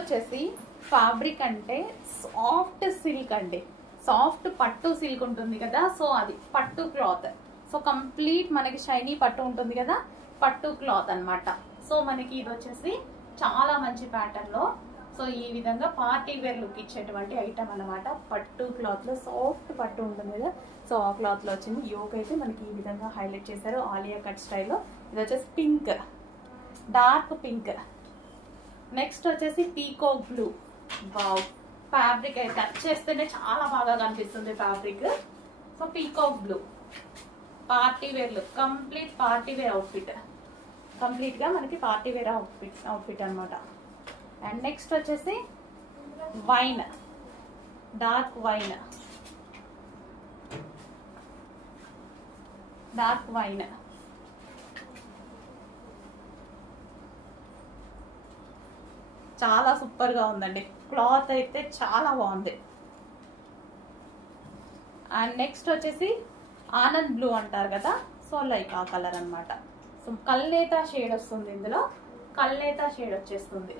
వచ్చేసి ఫ్యాబ్రిక్ అంటే soft silk అండి, సాఫ్ట్ పట్టు సిల్క్ ఉంటుంది కదా, సో అది పట్టు క్లాత్. సో కంప్లీట్ మనకి షైనీ పట్టు ఉంటుంది కదా, పట్టు క్లాత్ అన్నమాట. సో మనకి ఇది వచ్చేసి చాలా మంచి ప్యాటర్న్ లో, సో ఈ విధంగా పార్టీ వేర్ లుక్ ఇచ్చేటువంటి ఐటమ్ అన్నమాట. పట్టు క్లాత్ లో సాఫ్ట్ పట్టు ఉంటుంది కదా, సో ఆ క్లాత్ లో వచ్చింది. యోక్ అయితే మనకి ఈ విధంగా హైలైట్ చేశారు ఆలియా కట్ స్టైల్లో. ఇది వచ్చేసి పింక్, డార్క్ పింక్. నెక్స్ట్ వచ్చేసి పీకాక్ బ్లూ. వావ్, ఫ్యాబ్రిక్ అయితే టచ్ చేస్తేనే చాలా బాగా కనిపిస్తుంది fabric. So peacock blue party wear look, complete party wear outfit, complete గా మనకి పార్టీ వేర్ అవుట్ఫిట్ అనమాట. అండ్ నెక్స్ట్ వచ్చేసి wine, dark wine, dark wine. చాలా సూపర్ గా ఉందండి, క్లాత్ అయితే చాలా బాగుంది. అండ్ నెక్స్ట్ వచ్చేసి ఆనంద్ బ్లూ అంటారు కదా, సో లైక్ ఆ కలర్ అన్నమాట. సో కల్నేత షేడ్ వస్తుంది ఇందులో, కల్నేత షేడ్ వచ్చేస్తుంది.